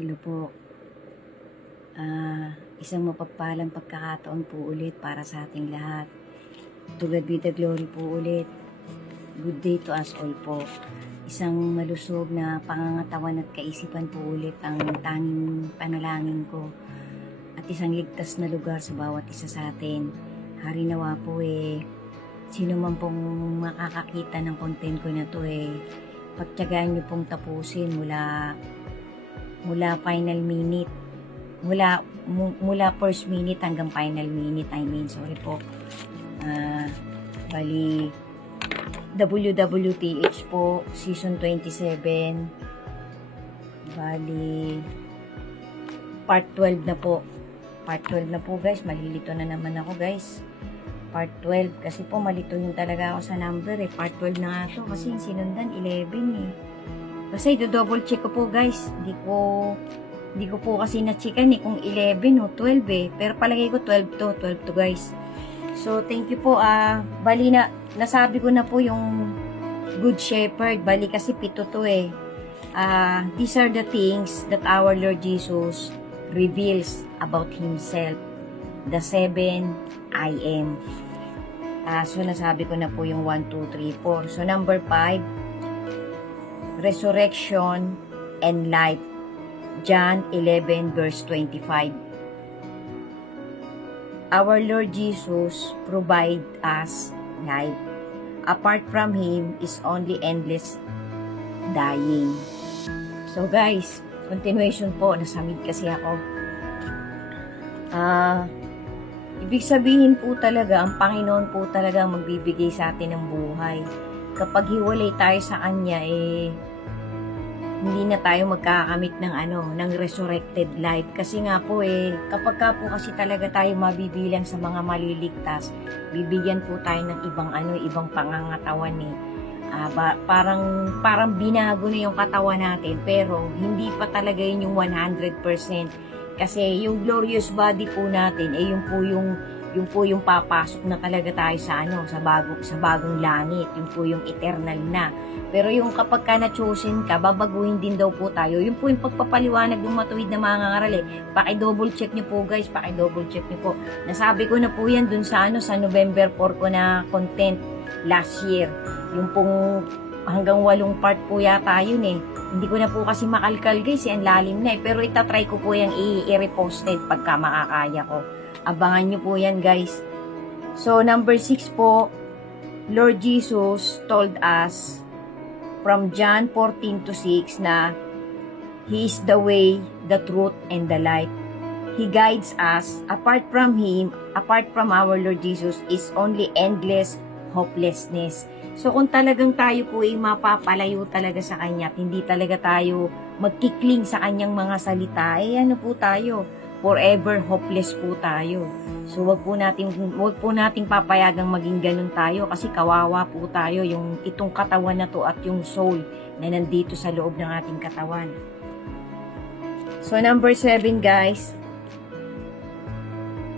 Hello po. Isang mapagpalang pagkakataon po ulit para sa ating lahat. To God be the glory po ulit. Good day to us all po. Isang malusog na pangangatawan at kaisipan po ulit ang tanging panalangin ko. At isang ligtas na lugar sa bawat isa sa atin. Hari nawa po sino man pong makakakita ng content ko na to pagtiyagaan niyo pong tapusin mula final minute, mula first minute hanggang final minute. Sorry po. Bali, WWTH po, season 27. Bali, part 12 na po. Part 12 na po guys, malilito na naman ako guys. Part 12, kasi po malito yung talaga ako sa number Part 12 na nga to, kasi yung sinundan 11 Kasi do-double check ko po guys. Hindi ko po kasi na-checkan kung 11 o 12 Pero palagay ko 12 to guys. So thank you po. Bali na, nasabi ko na po yung Good Shepherd. Bali kasi 7 to These are the things that our Lord Jesus reveals about Himself. The 7 I am. So nasabi ko na po yung 1, 2, 3, 4. So number 5, resurrection and life. John 11 verse 25. Our Lord Jesus provide us life. Apart from Him is only endless dying. So guys, continuation po. Nasamid kasi ako. Ibig sabihin po talaga, ang Panginoon po talaga magbibigay sa atin ng buhay. Kapag hiwalay tayo sa Kanya, hindi na tayo magkakamit ng resurrected life. Kasi nga po kapag ka po kasi talaga tayo mabibilang sa mga maliligtas, bibigyan po tayo ng ibang pangangatawan parang binago na yung katawan natin, pero hindi pa talaga yun yung 100%. Kasi yung glorious body po natin yun po yung papasok na talaga tayo sa sa bagong langit. Yun po yung eternal na. Pero yung kapag ka na-chosen ka, babaguhin din daw po tayo. Yun po yung pagpapaliwanag ng matuwid na mga ngangaral Paki-double check niyo po guys, paki-double check niyo po. Nasabi ko na po yan dun sa sa November 4 ko na content last year. Yung pong hanggang 8 part po yata yun Hindi ko na po kasi makalkal guys, ang lalim na pero itatry ko po yung i-reposted pagka makakaya ko. Abangan nyo po yan guys. So number 6 po, Lord Jesus told us from John 14 to 6 na He is the way, the truth, and the life. He guides us. Apart from Him, apart from our Lord Jesus, is only endless hopelessness. So kung talagang tayo po mapapalayo talaga sa Kanya at hindi talaga tayo magkikling sa Kanyang mga salita, ano po tayo? Forever hopeless po tayo. So wag po nating papayagang maging ganun tayo kasi kawawa po tayo itong katawan na to at yung soul na nandito sa loob ng ating katawan. So number 7 guys,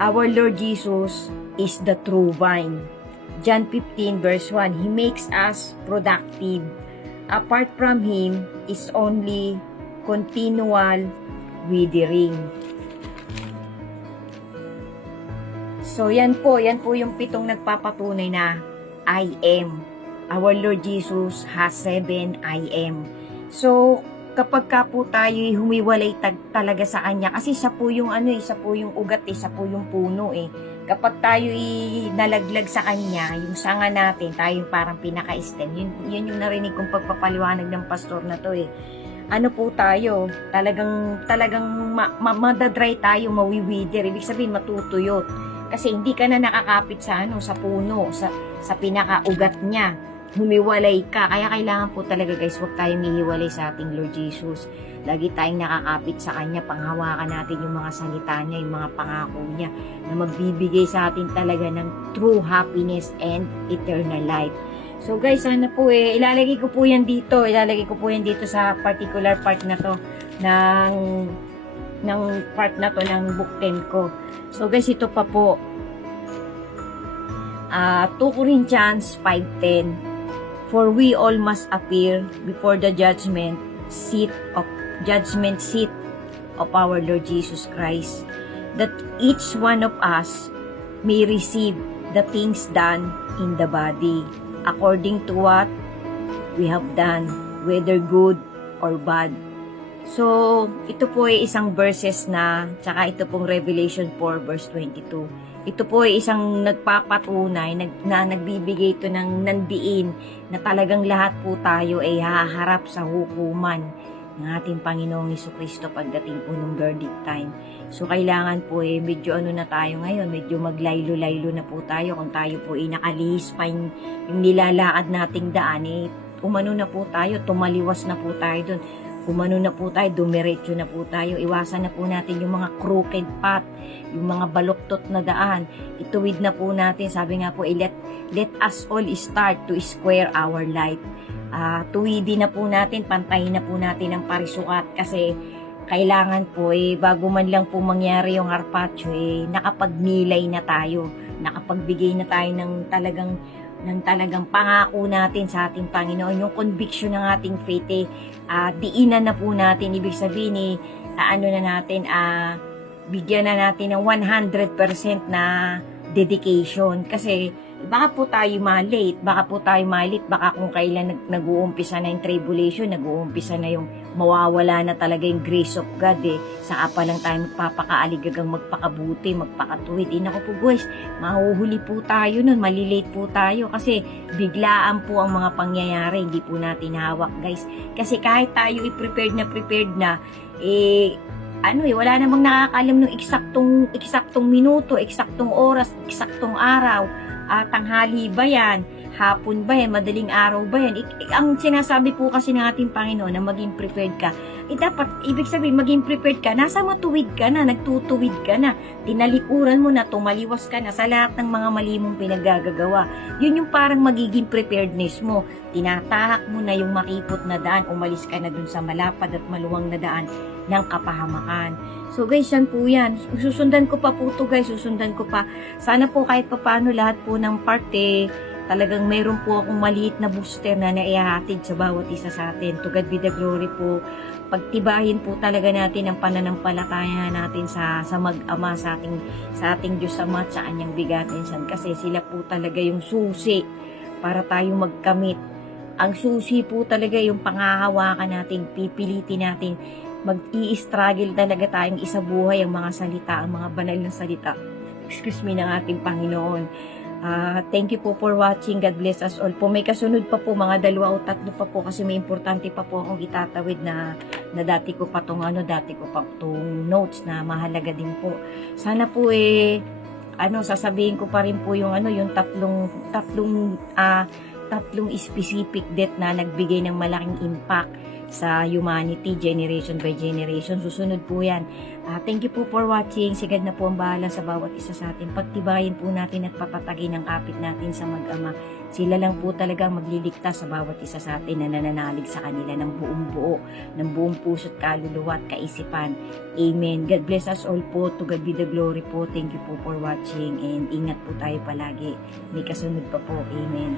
our Lord Jesus is the true vine. John 15 verse 1, He makes us productive. Apart from Him is only continual withering. So yan po yung 7 nagpapatunay na I am. Our Lord Jesus has 7 I am. So kapag ka po tayo humiwalay talaga sa Kanya, kasi siya po yung isa po yung ugat siya po yung puno Kapag tayo nalaglag sa Kanya, yung sanga natin, tayo yung parang pinaka-stem. Yun yung narinig kong pagpapaliwanag ng pastor na to Ano po tayo? Talagang madadry tayo, mawiwither. Ibig sabihin, matutuyot. Kasi hindi ka na nakakapit sa puno, sa pinaka-ugat niya. Humiwalay ka. Kaya kailangan po talaga guys, huwag tayong mihiwalay sa ating Lord Jesus. Lagi tayong nakakapit sa Kanya, panghawakan natin yung mga salita niya, yung mga pangako niya na magbibigay sa atin talaga ng true happiness and eternal life. So guys, sana po ilalagay ko po yan dito sa particular part na to ng part na to ng book 10 ko. So guys, ito pa po 2 Corinthians 5:10. For we all must appear before the judgment seat of our Lord Jesus Christ, that each one of us may receive the things done in the body according to what we have done, whether good or bad. So, ito po ay isang verses na, tsaka ito pong Revelation 4 verse 22. Ito po ay isang nagpapatunay, na nagbibigay ito ng nandiin na talagang lahat po tayo ay haharap sa hukuman ng ating Panginoong Jesucristo pagdating po ng verdict time. So, kailangan po medyo na tayo ngayon, medyo maglaylo-laylo na po tayo. Kung tayo po nakalihis pa yung nilalakad nating daan, umano na po tayo, tumaliwas na po tayo dun. Umano na po tayo, dumiretso na po tayo. Iwasan na po natin yung mga crooked path, yung mga baluktot na daan. Ituwid na po natin. Sabi nga po, let us all start to square our life. Tuwidin na po natin, pantayin na po natin ang parisukat kasi kailangan po bago man lang po mangyari yung harpacho nakapagnilay na tayo, nakapagbigay na tayo ng talagang pangako natin sa ating Panginoon, yung conviction ng ating faith diinan na po natin, ibig sabihin bigyan na natin ng 100% na dedication kasi baka po tayo malate, baka kung kailan nag-uumpisa na yung tribulation, nag-uumpisa na yung mawawala na talaga yung grace of God saka pa lang tayo magpapakaaligagang magpakabuti, magpakatuwid. Naku po guys, mahuhuli po tayo nun, malilate po tayo kasi biglaan po ang mga pangyayari, hindi po natin hawak guys. Kasi kahit tayo prepared na, wala namang nakakalam ng eksaktong minuto, eksaktong oras, eksaktong araw. Tanghali ba yan? Hapon ba yan? Madaling araw ba yan? Ang sinasabi po kasi ng ating Panginoon na maging prepared ka, dapat, ibig sabihin, maging prepared ka, nasa matuwid ka na, nagtutuwid ka na, tinalikuran mo na, tumaliwas ka na sa lahat ng mga mali mong pinaggagawa. Yun yung parang magiging preparedness mo. Tinatahak mo na yung makipot na daan, umalis ka na dun sa malapad at maluwang na daan ng kapahamakan. So guys, yan po yan. Susundan ko pa po ito guys, susundan ko pa. Sana po kahit paano lahat po ng parte, talagang mayroon po akong maliit na booster na naihahatid sa bawat isa sa atin. To God be the glory po. Pagtibahin po talaga natin ang pananampalataya natin sa mag-ama, sa ating Diyos Ama at sa Kanyang bigatinsan. Kasi sila po talaga yung susi para tayo magkamit. Ang susi po talaga yung panghahawakan natin, pipilitin natin. Mag-i-struggle talaga tayong isabuhay ang mga salita, ang mga banal na salita. Excuse me, ng ating Panginoon. Thank you po for watching. God bless us all po. May kasunod pa po, mga 2 o 3 pa po kasi may importante pa po akong itatawid na dati ko pa tong notes na mahalaga din po. Sana po sasabihin ko pa rin po yung tatlong specific death na nagbigay ng malaking impact sa humanity, generation by generation. Susunod po yan. Thank you po for watching. Si God na po ang bahala sa bawat isa sa atin. Pagtibayin po natin at patatagin ang kapit natin sa mag-ama. Sila lang po talaga magliligtas sa bawat isa sa atin na nananalig sa kanila ng buong buo, ng buong puso't kaluluwa at kaisipan. Amen. God bless us all po. To God be the glory po. Thank you po for watching and ingat po tayo palagi. May kasunod pa po. Amen.